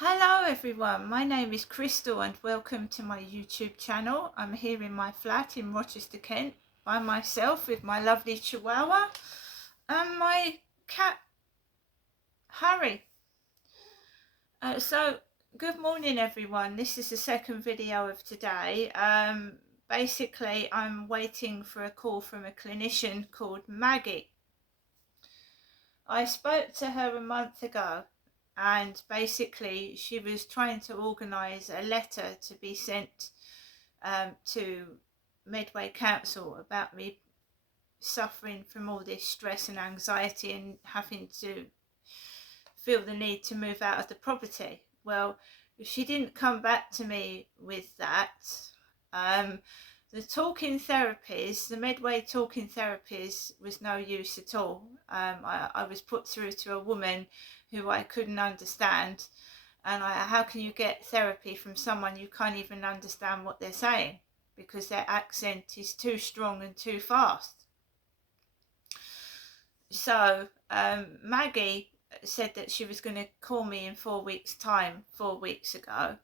Hello everyone, my name is Crystal and welcome to my YouTube channel. I'm here in my flat in Rochester, Kent by myself with my lovely Chihuahua and my cat Harry. So good morning everyone, this is the second video of today. Basically I'm waiting for a call from a clinician called Maggie. I spoke to her a month ago and basically she was trying to organise a letter to be sent to Medway Council about me suffering from all this stress and anxiety and having to feel the need to move out of the property. Well, she didn't come back to me with that. The talking therapies, the Medway talking therapies was no use at all. I was put through to a woman who I couldn't understand, and how can you get therapy from someone you can't even understand what they're saying because their accent is too strong and too fast. So Maggie said that she was going to call me in 4 weeks' time 4 weeks ago.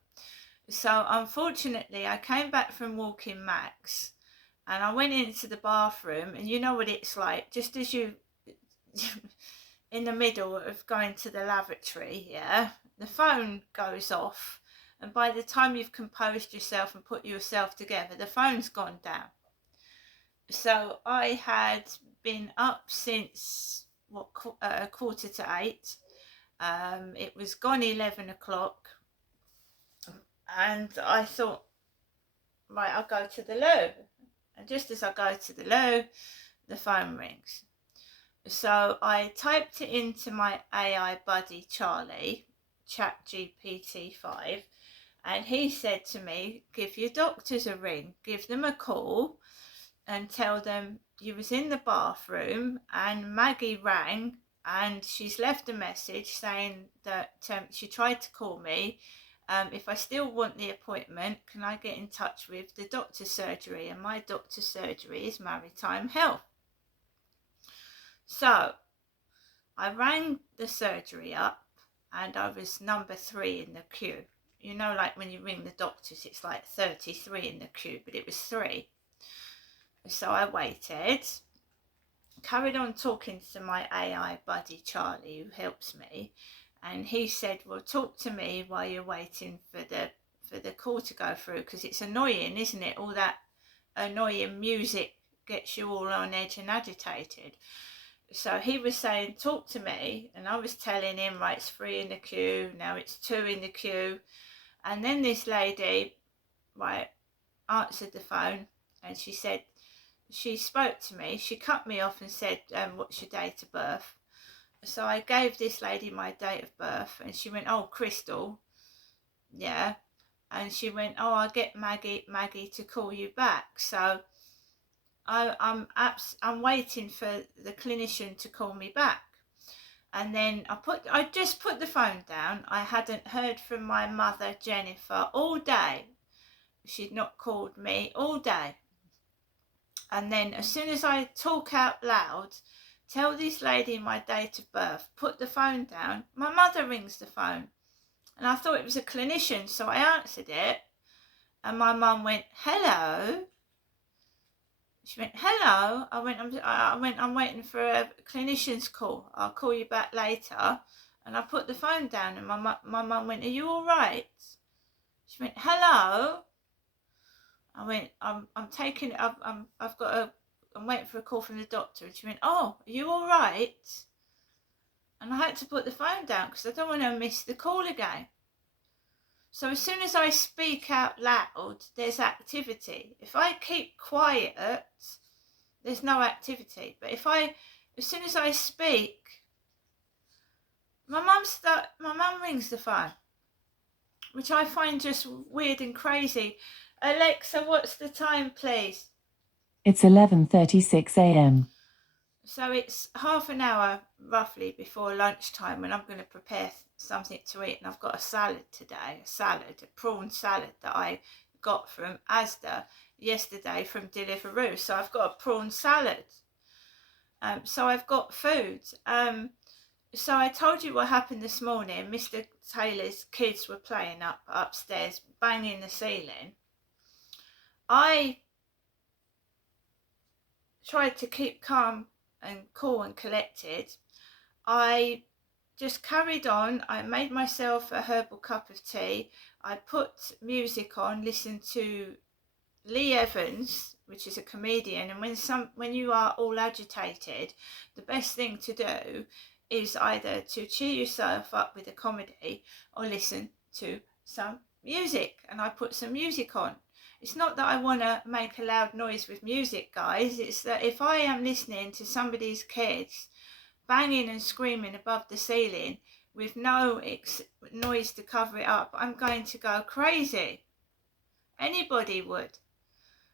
So unfortunately I came back from walking Max and I went into the bathroom, and you know what it's like, just as you in the middle of going to the lavatory, yeah, the phone goes off, and by the time you've composed yourself and put yourself together, the phone's gone down. So I had been up since a quarter to 8. It was gone 11 o'clock, and I thought, right, I'll go to the loo. And just as I go to the loo, the phone rings. So I typed it into my AI buddy Charlie, ChatGPT-5, and he said to me, give your doctors a ring, give them a call and tell them you was in the bathroom and Maggie rang and she's left a message saying that she tried to call me. If I still want the appointment, can I get in touch with the doctor's surgery? And my doctor's surgery is Maritime Health. So I rang the surgery up and I was number 3 in the queue. You know, like when you ring the doctors, it's like 33 in the queue, but it was 3. So I waited, carried on talking to my AI buddy Charlie, who helps me, and he said, well, talk to me while you're waiting for the call to go through, because it's annoying, isn't it? All that annoying music gets you all on edge and agitated. So he was saying, talk to me, and I was telling him, right, it's 3 in the queue, now it's 2 in the queue. And then this lady, right, answered the phone, and she said, she spoke to me, she cut me off and said, what's your date of birth? So I gave this lady my date of birth, and she went, oh, Crystal, yeah. And she went, oh, I'll get Maggie to call you back. So I'm waiting for the clinician to call me back. And then I just put the phone down. I hadn't heard from my mother, Jennifer, all day. She'd not called me all day. And then as soon as I talk out loud, tell this lady my date of birth, put the phone down, my mother rings the phone. And I thought it was a clinician, so I answered it. And my mum went, hello. She went, hello. I went, I'm waiting for a clinician's call. I'll call you back later. And I put the phone down, and my mum went, are you all right? She went, hello. I went, I'm waiting for a call from the doctor. And she went, oh, are you all right? And I had to put the phone down because I don't want to miss the call again. So as soon as I speak out loud, there's activity. If I keep quiet, there's no activity. But as soon as I speak, my mum rings the phone, which I find just weird and crazy. Alexa, what's the time, please? It's 11:36 a.m. So it's half an hour roughly before lunchtime when I'm going to prepare something to eat, and I've got a salad today, a prawn salad that I got from Asda yesterday from Deliveroo. So I've got a prawn salad. So I've got food. So I told you what happened this morning. Mr. Taylor's kids were playing upstairs, banging the ceiling. I tried to keep calm and cool and collected. I just carried on. I made myself a herbal cup of tea. I put music on, listened to Lee Evans, which is a comedian, and when you are all agitated, the best thing to do is either to cheer yourself up with a comedy or listen to some music. And I put some music on. It's not that I want to make a loud noise with music, guys. It's that if I am listening to somebody's kids banging and screaming above the ceiling with no noise to cover it up, I'm going to go crazy. Anybody would.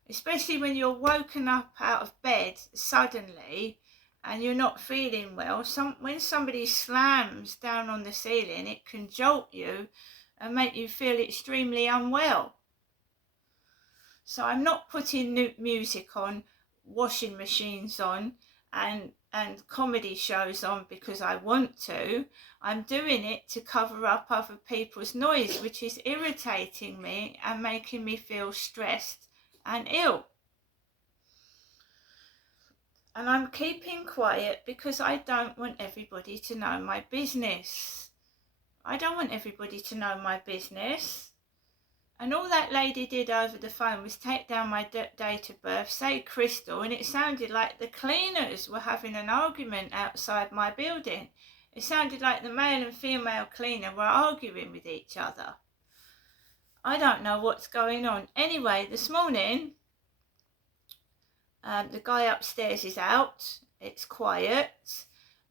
Especially when you're woken up out of bed suddenly and you're not feeling well. When somebody slams down on the ceiling, it can jolt you and make you feel extremely unwell. So I'm not putting new music on, washing machines on, and comedy shows on because I want to. I'm doing it to cover up other people's noise, which is irritating me and making me feel stressed and ill. And I'm keeping quiet because I don't want everybody to know my business. I don't want everybody to know my business. And all that lady did over the phone was take down my date of birth, say Crystal, and it sounded like the cleaners were having an argument outside my building. It sounded like the male and female cleaner were arguing with each other. I don't know what's going on. Anyway, this morning, the guy upstairs is out. It's quiet.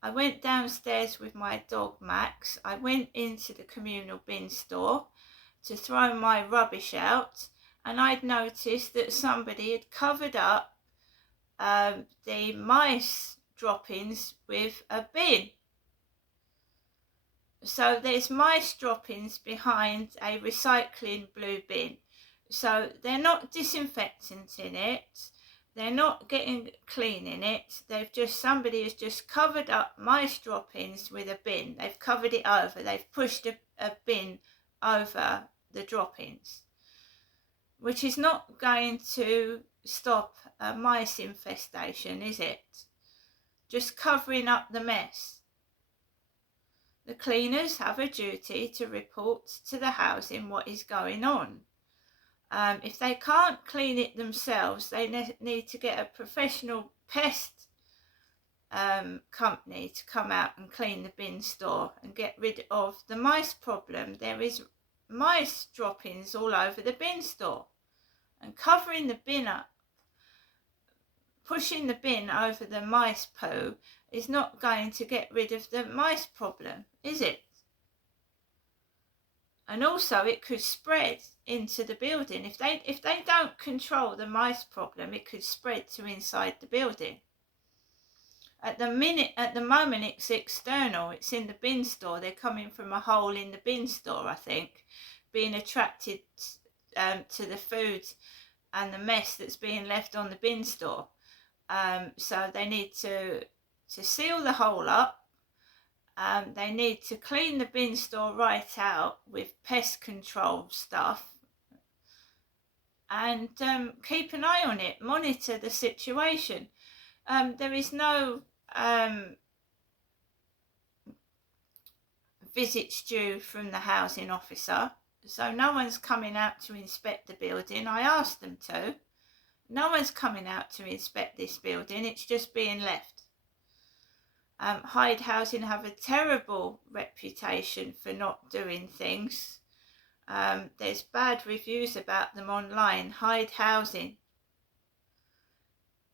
I went downstairs with my dog Max. I went into the communal bin store to throw my rubbish out, and I'd noticed that somebody had covered up the mice droppings with a bin. So there's mice droppings behind a recycling blue bin. So they're not disinfectant in it. They're not getting clean in it. Somebody has just covered up mice droppings with a bin. They've covered it over. They've pushed a bin over the droppings, which is not going to stop a mice infestation, is it? Just covering up the mess. The cleaners have a duty to report to the housing what is going on. If they can't clean it themselves, they need to get a professional pest company to come out and clean the bin store and get rid of the mice problem. There is mice droppings all over the bin store, and covering the bin up, pushing the bin over the mice poo is not going to get rid of the mice problem, is it? And also it could spread into the building. If they don't control the mice problem, it could spread to inside the building. At the moment it's external. It's in the bin store. They're coming from a hole in the bin store, I think, being attracted to the food and the mess that's being left on the bin store. So they need to seal the hole up. They need to clean the bin store right out with pest control stuff, and keep an eye on it, monitor the situation. There is no visits due from the housing officer, so no one's coming out to inspect the building. I asked them to. No one's coming out to inspect this building. It's just being left. Hyde Housing have a terrible reputation for not doing things. There's bad reviews about them online. Hyde Housing.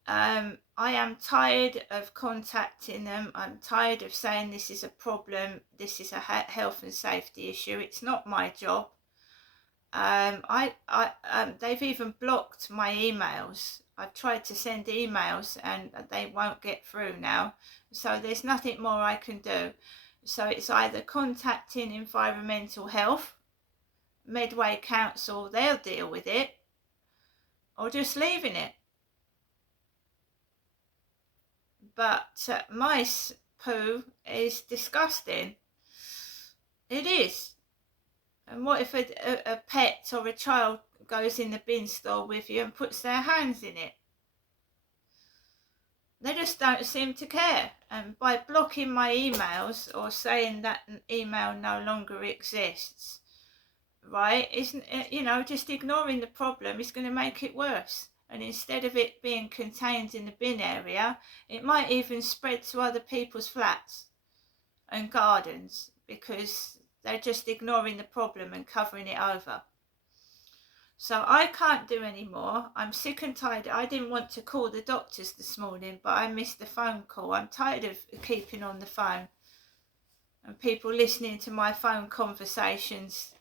I am tired of contacting them. I'm tired of saying this is a problem. This is a health and safety issue. It's not my job. They've even blocked my emails. I've tried to send emails and they won't get through now. So there's nothing more I can do. So it's either contacting Environmental Health, Medway Council, they'll deal with it, or just leaving it. But mice poo is disgusting. It is. And what if a pet or a child goes in the bin store with you and puts their hands in it? They just don't seem to care. And by blocking my emails or saying that an email no longer exists, right, isn't it, just ignoring the problem is going to make it worse. And instead of it being contained in the bin area, it might even spread to other people's flats and gardens because they're just ignoring the problem and covering it over. So I can't do any more. I'm sick and tired. I didn't want to call the doctors this morning, but I missed the phone call. I'm tired of keeping on the phone and people listening to my phone conversations.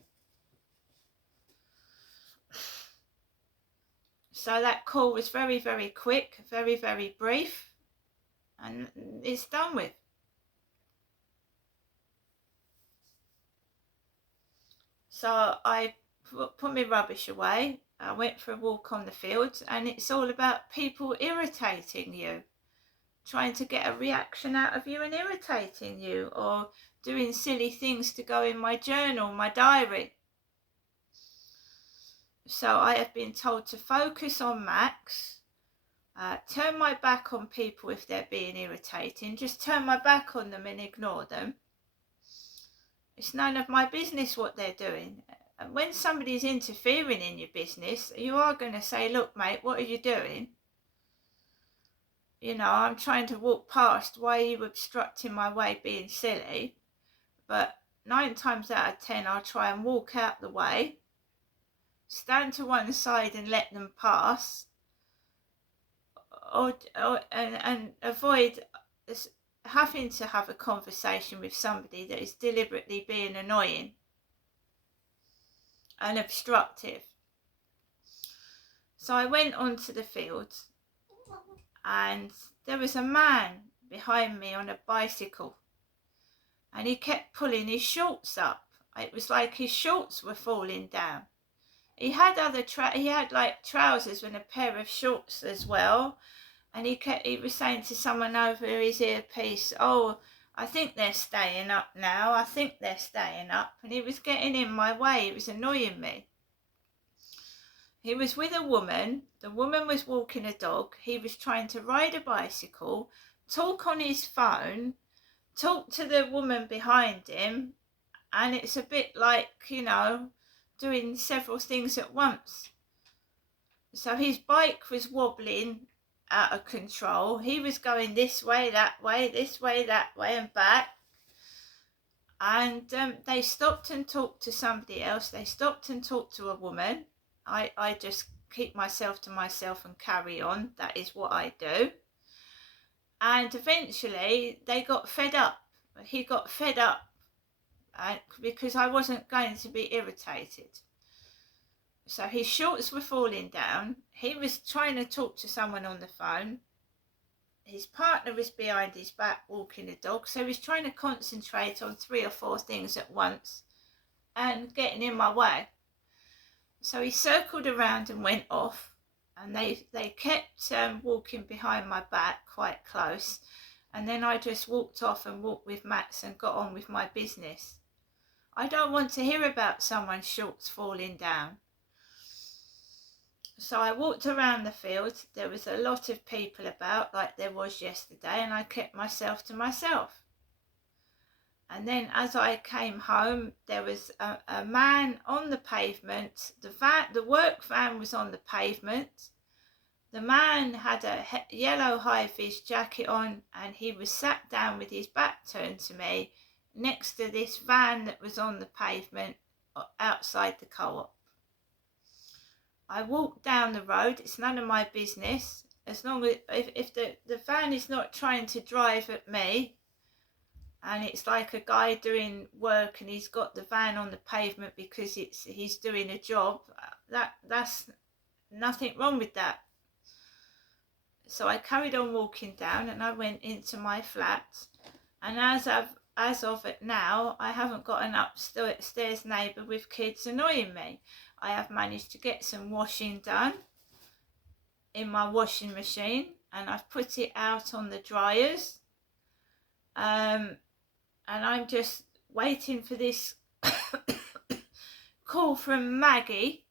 So that call was very, very quick, very, very brief, and it's done with. So I put my rubbish away. I went for a walk on the fields, and it's all about people irritating you, trying to get a reaction out of you and irritating you, or doing silly things to go in my journal, my diary. So I have been told to focus on Max, turn my back on people if they're being irritating, just turn my back on them and ignore them. It's none of my business what they're doing. And when somebody's interfering in your business, you are going to say, look, mate, what are you doing? I'm trying to walk past. Why are you obstructing my way being silly? But 9 times out of 10, I'll try and walk out the way, stand to one side and let them pass, and avoid having to have a conversation with somebody that is deliberately being annoying and obstructive. So I went onto the fields, and there was a man behind me on a bicycle, and he kept pulling his shorts up. It was like his shorts were falling down. He had he had like trousers and a pair of shorts as well, and he was saying to someone over his earpiece, oh, I think they're staying up now, I think they're staying up. And he was getting in my way, it was annoying me. He was with a woman, the woman was walking a dog, he was trying to ride a bicycle, talk on his phone, talk to the woman behind him, and it's a bit like, doing several things at once. So his bike was wobbling out of control. He was going this way, that way, and back. And they stopped and talked to somebody else. They stopped and talked to a woman. I just keep myself to myself and carry on. That is what I do. And eventually they got fed up. He got fed up because I wasn't going to be irritated. So his shorts were falling down. He was trying to talk to someone on the phone. His partner was behind his back walking the dog. So he was trying to concentrate on 3 or 4 things at once and getting in my way. So he circled around and went off. And they kept walking behind my back quite close. And then I just walked off and walked with Max and got on with my business. I don't want to hear about someone's shorts falling down. So I walked around the field. There was a lot of people about, like there was yesterday, and I kept myself to myself. And then as I came home, there was a man on the pavement. The work van was on the pavement. The man had a yellow high-vis jacket on, and he was sat down with his back turned to me next to this van that was on the pavement outside the co-op. I walked down the road. It's none of my business. As long as if the van is not trying to drive at me, and it's like a guy doing work and he's got the van on the pavement because he's doing a job, that's nothing wrong with that. So I carried on walking down and I went into my flat, and as of it now, I haven't got an upstairs neighbour with kids annoying me. I have managed to get some washing done in my washing machine, and I've put it out on the dryers. And I'm just waiting for this call from Maggie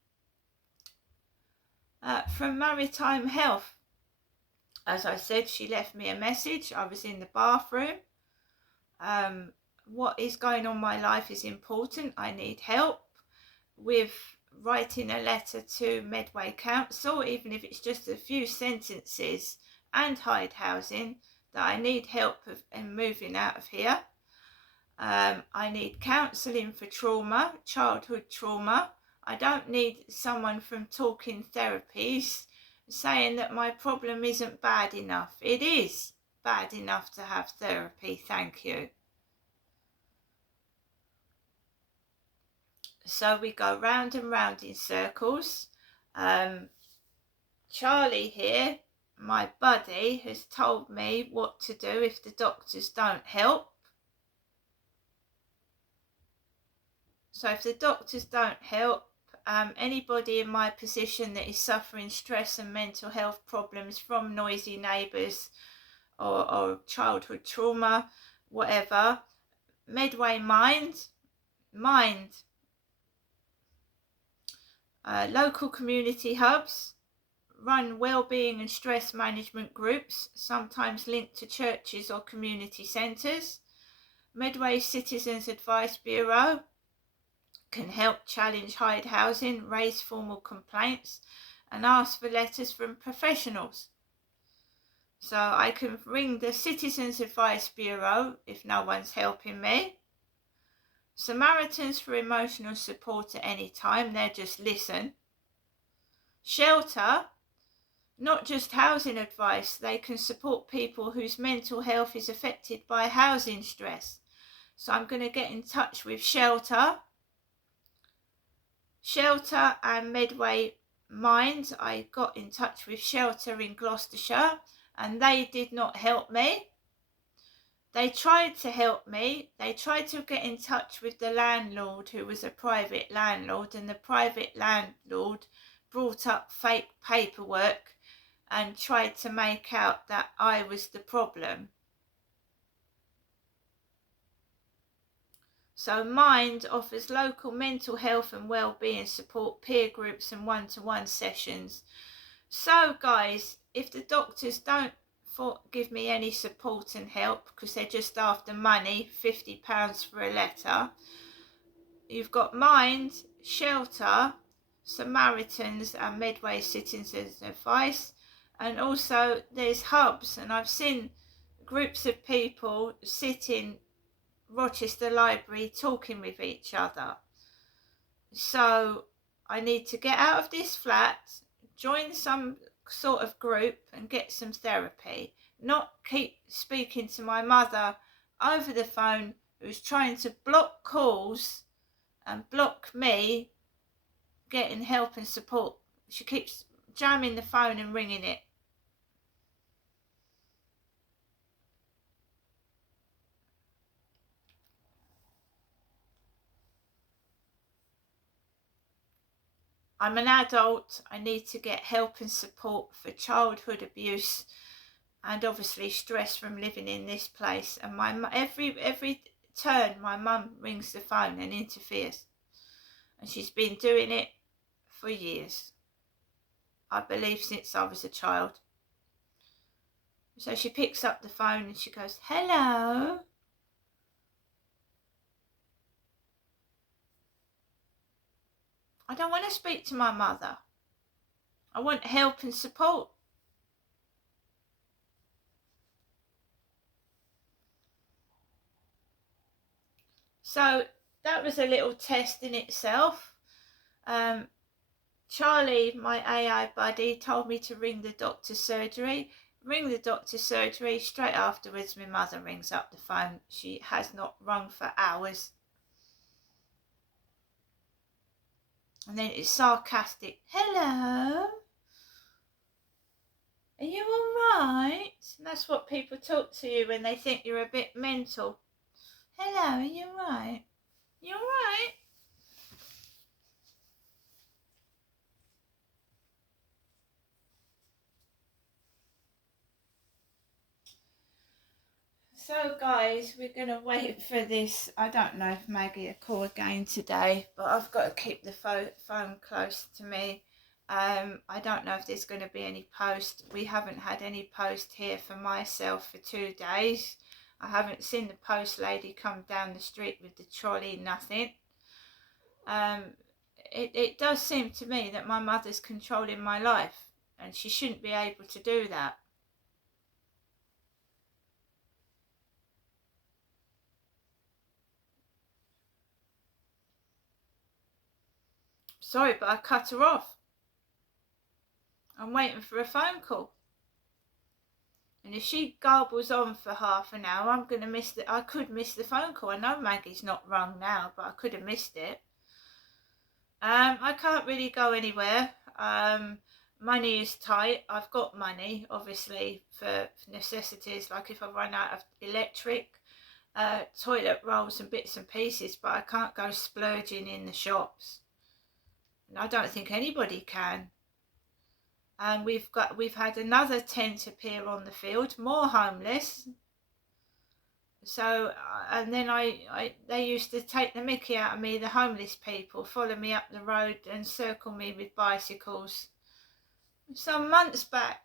from Maritime Health. As I said, she left me a message. I was in the bathroom. What is going on in my life is important. I need help with writing a letter to Medway Council, even if it's just a few sentences, and Hyde Housing, that I need help in moving out of here. I need counselling for trauma, childhood trauma. I don't need someone from Talking Therapies saying that my problem isn't bad enough. It is bad enough to have therapy, thank you. So we go round and round in circles. Charlie here, my buddy, has told me what to do if the doctors don't help. So if the doctors don't help, anybody in my position that is suffering stress and mental health problems from noisy neighbours or childhood trauma, whatever, Medway Mind, local community hubs, run wellbeing and stress management groups, sometimes linked to churches or community centres. Medway Citizens Advice Bureau can help challenge Hyde Housing, raise formal complaints and ask for letters from professionals. So I can ring the Citizens Advice Bureau if no one's helping me. Samaritans for emotional support at any time, they just listen. Shelter, not just housing advice, they can support people whose mental health is affected by housing stress. So I'm going to get in touch with Shelter and Medway Mind. I got in touch with Shelter in Gloucestershire and they did not help me. They tried to help me. They tried to get in touch with the landlord, who was a private landlord, and the private landlord brought up fake paperwork and tried to make out that I was the problem. So Mind offers local mental health and wellbeing support, peer groups and one-to-one sessions. So guys, if the doctors don't give me any support and help because they're just after money, £50 for a letter, you've got Mind, Shelter, Samaritans and Medway Citizens Advice, and also there's hubs, and I've seen groups of people sit in Rochester Library talking with each other. So I need to get out of this flat, join some sort of group and get some therapy, not keep speaking to my mother over the phone, who's trying to block calls and block me getting help and support. She keeps jamming the phone and ringing it. I'm an adult. I need to get help and support for childhood abuse and obviously stress from living in this place. And my every turn, my mum rings the phone and interferes, and she's been doing it for years. I believe since I was a child. So she picks up the phone and she goes, "Hello." I don't want to speak to my mother. I want help and support. So that was a little test in itself. Charlie, my AI buddy, told me to ring the doctor's surgery. Ring the doctor's surgery. Straight afterwards, my mother rings up the phone. She has not rung for hours. And then it's sarcastic. "Hello? Are you alright?" And that's what people talk to you when they think you're a bit mental. "Hello, are you alright? You alright?" So guys, we're going to wait for this. I don't know if Maggie will call again today, but I've got to keep the phone close to me. I don't know if there's going to be any post. We haven't had any post here for myself for 2 days. I haven't seen the post lady come down the street with the trolley, nothing. It does seem to me that my mother's controlling my life, and she shouldn't be able to do that. Sorry, but I cut her off. I'm waiting for a phone call. And if she garbles on for half an hour, I'm going to miss I could miss the phone call. I know Maggie's not rung now, but I could have missed it. I can't really go anywhere. Money is tight. I've got money, obviously, for necessities, like if I run out of electric, toilet rolls and bits and pieces, but I can't go splurging in the shops. And I don't think anybody can. And we've had another tent appear on the field, more homeless. So, and then they used to take the mickey out of me, the homeless people, follow me up the road and circle me with bicycles. Some months back.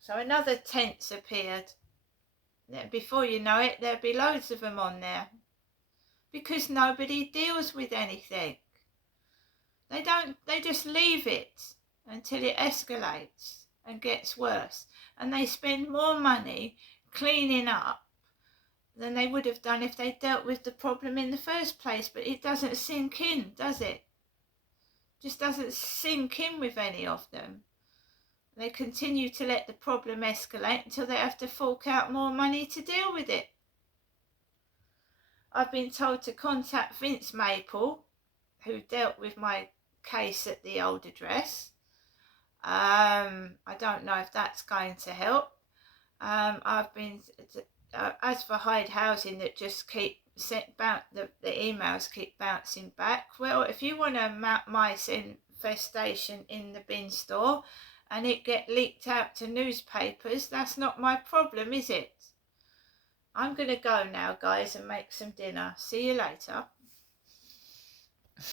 So another tent's appeared. Before you know it, there'll be loads of them on there. Because nobody deals with anything. They just leave it until it escalates and gets worse. And they spend more money cleaning up than they would have done if they dealt with the problem in the first place. But it doesn't sink in, does it? Just doesn't sink in with any of them. They continue to let the problem escalate until they have to fork out more money to deal with it. I've been told to contact Vince Maple, who dealt with my case at the old address. I don't know if that's going to help. I've been, as for Hyde Housing, that just keep the emails keep bouncing back. Well, if you want a mice infestation in the bin store and it get leaked out to newspapers, that's not my problem, is it? I'm going to go now, guys, and make some dinner. See you later.